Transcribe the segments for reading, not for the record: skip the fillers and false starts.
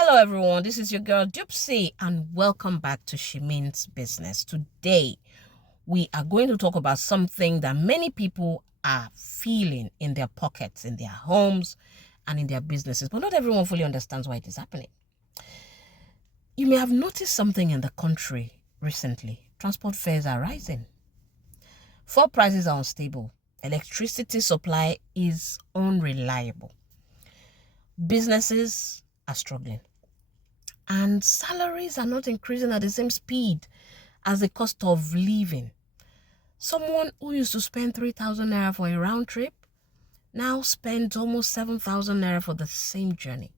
Hello everyone, this is your girl Dupsy and welcome back to Shimin's Business. Today, we are going to talk about something that many people are feeling in their pockets, in their homes, and in their businesses, but not everyone fully understands why it is happening. You may have noticed something in the country recently. Transport fares are rising. Fuel prices are unstable. Electricity supply is unreliable. Businesses are struggling. And salaries are not increasing at the same speed as the cost of living. Someone who used to spend 3,000 naira for a round trip now spends almost 7,000 naira for the same journey.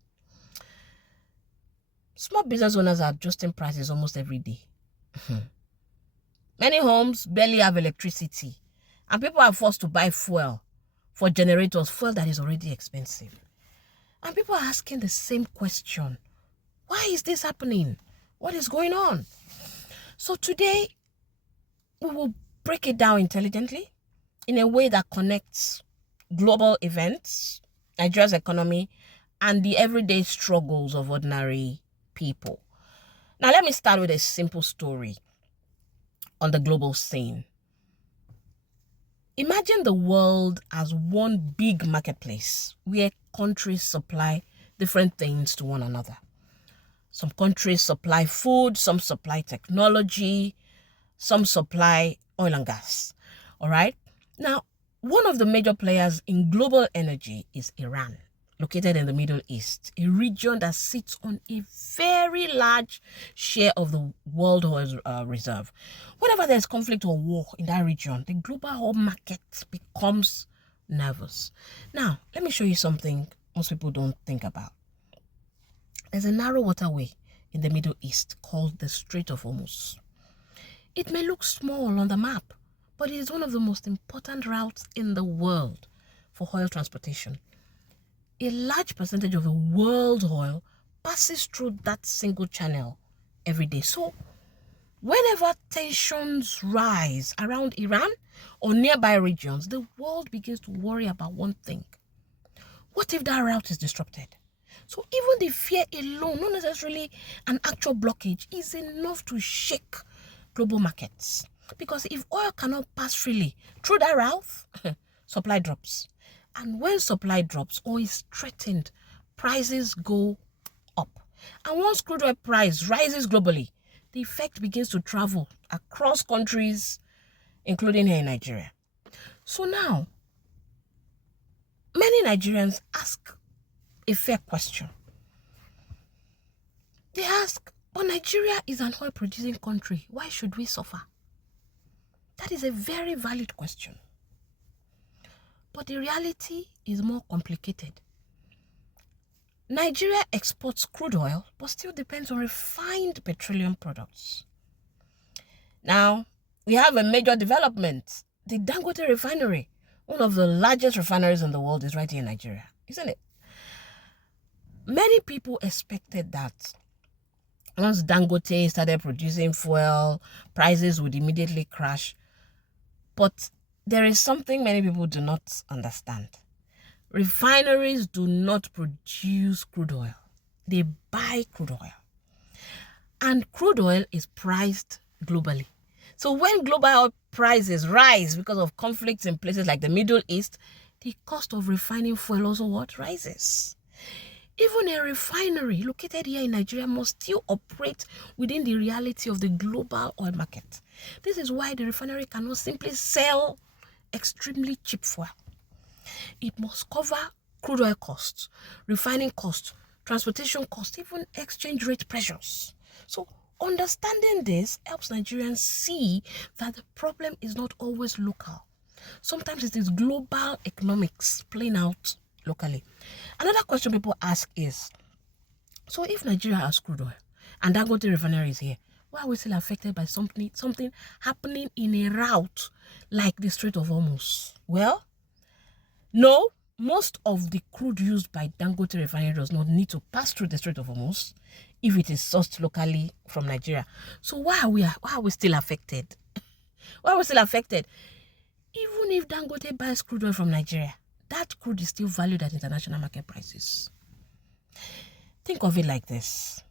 Small business owners are adjusting prices almost every day. Many homes barely have electricity, and people are forced to buy fuel for generators, fuel that is already expensive. And people are asking the same question. Why is this happening? What is going on? So today, we will break it down intelligently in a way that connects global events, Nigeria's economy, and the everyday struggles of ordinary people. Now, let me start with a simple story on the global scene. Imagine the world as one big marketplace where countries supply different things to one another. Some countries supply food, some supply technology, some supply oil and gas. All right. Now, one of the major players in global energy is Iran, located in the Middle East, a region that sits on a very large share of the world oil reserve. Whenever there's conflict or war in that region, the global oil market becomes nervous. Now, let me show you something most people don't think about. There's a narrow waterway in the Middle East called the Strait of Hormuz. It may look small on the map, but it is one of the most important routes in the world for oil transportation. A large percentage of the world's oil passes through that single channel every day. So, whenever tensions rise around Iran or nearby regions, the world begins to worry about one thing. What if that route is disrupted? So even the fear alone, not necessarily an actual blockage, is enough to shake global markets. Because if oil cannot pass freely through that route, supply drops. And when supply drops or is threatened, prices go up. And once crude oil price rises globally, the effect begins to travel across countries, including here in Nigeria. So now, many Nigerians ask a fair question. They ask, but Nigeria is an oil producing country. Why should we suffer? That is a very valid question. But the reality is more complicated. Nigeria exports crude oil, but still depends on refined petroleum products. Now, we have a major development. The Dangote Refinery, one of the largest refineries in the world, is right here in Nigeria, isn't it? Many people expected that once Dangote started producing fuel, prices would immediately crash. But there is something many people do not understand. Refineries do not produce crude oil. They buy crude oil. And crude oil is priced globally. So when global oil prices rise because of conflicts in places like the Middle East, the cost of refining fuel also rises. Even a refinery located here in Nigeria must still operate within the reality of the global oil market. This is why the refinery cannot simply sell extremely cheap fuel. It must cover crude oil costs, refining costs, transportation costs, even exchange rate pressures. So understanding this helps Nigerians see that the problem is not always local. Sometimes it is global economics playing out locally. Another question people ask is, so if Nigeria has crude oil and Dangote Refinery is here, why are we still affected by something happening in a route like the Strait of Hormuz? Well, no, most of the crude used by Dangote Refinery does not need to pass through the Strait of Hormuz if it is sourced locally from Nigeria. So why are we still affected? Why are we still affected? Even if Dangote buys crude oil from Nigeria, that crude is still valued at international market prices. Think of it like this.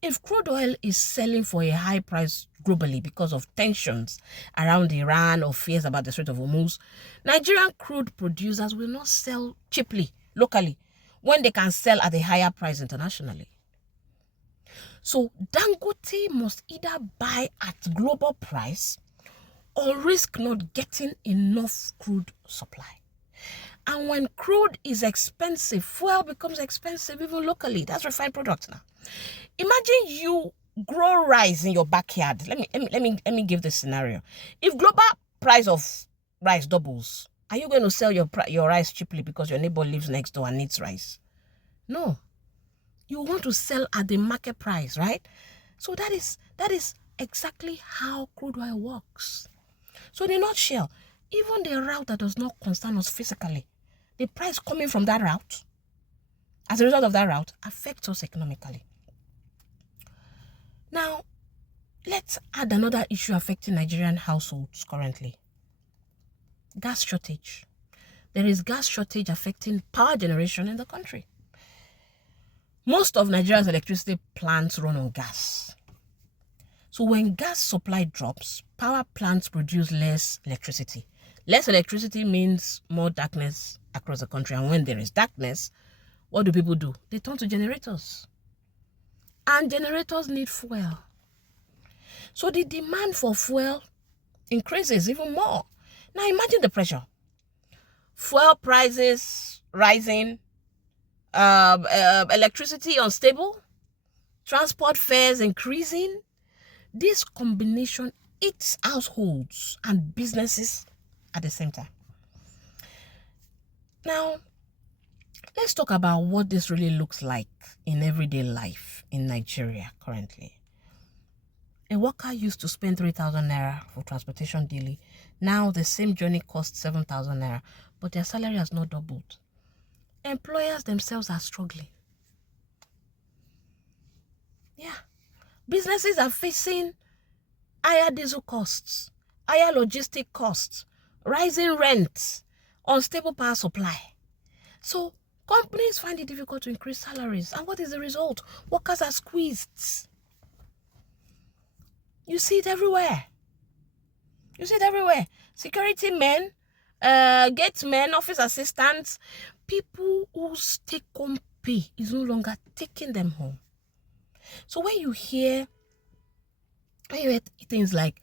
If crude oil is selling for a high price globally because of tensions around Iran or fears about the Strait of Hormuz, Nigerian crude producers will not sell cheaply locally when they can sell at a higher price internationally. So Dangote must either buy at global price or risk not getting enough crude supply. And when crude is expensive, fuel becomes expensive even locally. That's refined products now. Imagine you grow rice in your backyard. Let me give this scenario. If global price of rice doubles, are you going to sell your rice cheaply because your neighbor lives next door and needs rice? No. You want to sell at the market price, right? So that is exactly how crude oil works. So in a nutshell, even the route that does not concern us physically, the price coming from that route, as a result of that route, affects us economically. Now, let's add another issue affecting Nigerian households currently. Gas shortage. There is gas shortage affecting power generation in the country. Most of Nigeria's electricity plants run on gas. So when gas supply drops, power plants produce less electricity. Less electricity means more darkness across the country. And when there is darkness, what do people do? They turn to generators. And generators need fuel. So the demand for fuel increases even more. Now imagine the pressure. Fuel prices rising, electricity unstable, transport fares increasing. This combination eats households and businesses at the same time. Now, let's talk about what this really looks like in everyday life in Nigeria currently. A worker used to spend 3,000 naira for transportation daily. Now the same journey costs 7,000 naira, but their salary has not doubled. Employers themselves are struggling. Yeah. Businesses are facing higher diesel costs, higher logistic costs, rising rents, unstable power supply. So companies find it difficult to increase salaries. And what is the result? Workers are squeezed. You see it everywhere. Security men, gate men, office assistants, people whose take-home pay is no longer taking them home. So when you hear things like,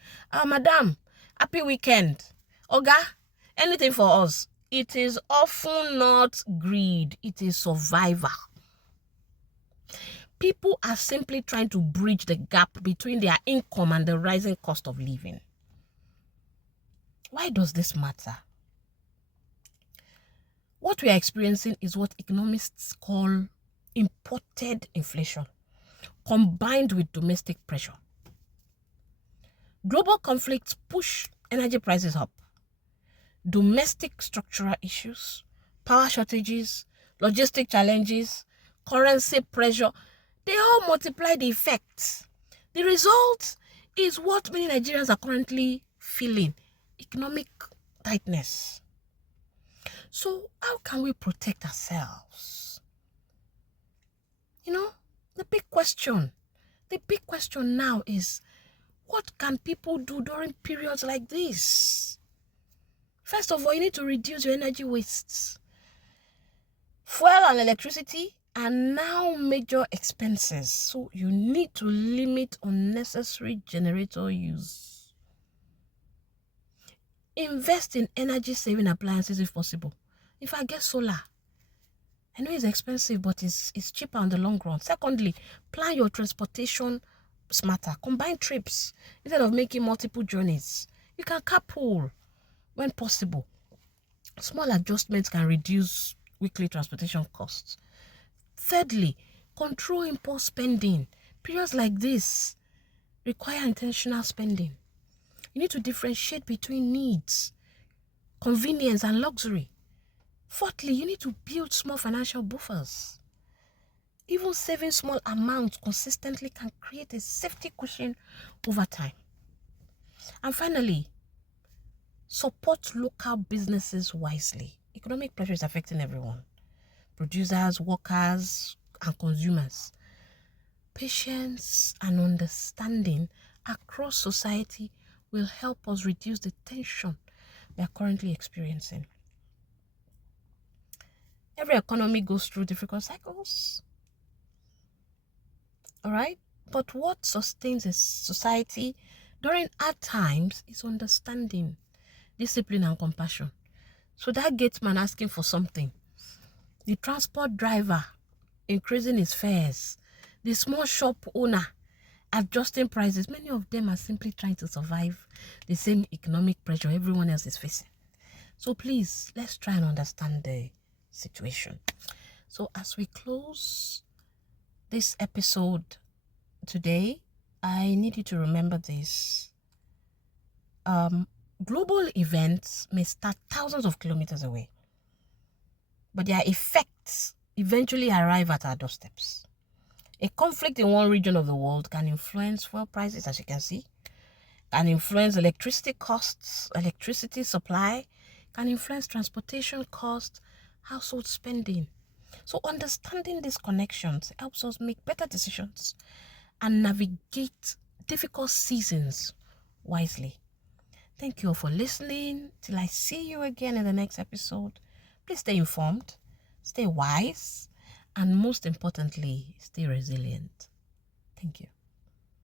madam, happy weekend, oga, anything for us, it is often not greed, it is survival. People are simply trying to bridge the gap between their income and the rising cost of living. Why does this matter? What we are experiencing is what economists call imported inflation, combined with domestic pressure. Global conflicts push energy prices up. Domestic structural issues, power shortages, logistic challenges, currency pressure, they all multiply the effects. The result is what many Nigerians are currently feeling: economic tightness. So how can we protect ourselves? The big question now is, what can people do during periods like this? First of all, you need to reduce your energy wastes. Fuel and electricity are now major expenses, so you need to limit unnecessary generator use. Invest in energy-saving appliances if possible. If I get solar, I know it's expensive, but it's cheaper in the long run. Secondly, plan your transportation smarter. Combine trips instead of making multiple journeys. You can carpool when possible. Small adjustments can reduce weekly transportation costs. Thirdly, control impulse spending. Periods like this require intentional spending. You need to differentiate between needs, convenience, and luxury. Fourthly, you need to build small financial buffers. Even saving small amounts consistently can create a safety cushion over time. And finally, support local businesses wisely. Economic pressure is affecting everyone. producers, workers, and consumers. Patience and understanding across society will help us reduce the tension we are currently experiencing. Every economy goes through difficult cycles. All right? But what sustains a society during hard times is understanding, discipline, and compassion. So that gate man asking for something, the transport driver increasing his fares, the small shop owner adjusting prices, many of them are simply trying to survive the same economic pressure everyone else is facing. So please, let's try and understand the situation. So as we close this episode today, I need you to remember this. Global events may start thousands of kilometers away, but their effects eventually arrive at our doorsteps. A conflict in one region of the world can influence fuel prices, as you can see, can influence electricity costs, electricity supply, can influence transportation costs, household spending. So understanding these connections helps us make better decisions and navigate difficult seasons wisely. Thank you all for listening. Till I see you again in the next episode, please stay informed, stay wise, and most importantly, stay resilient. Thank you.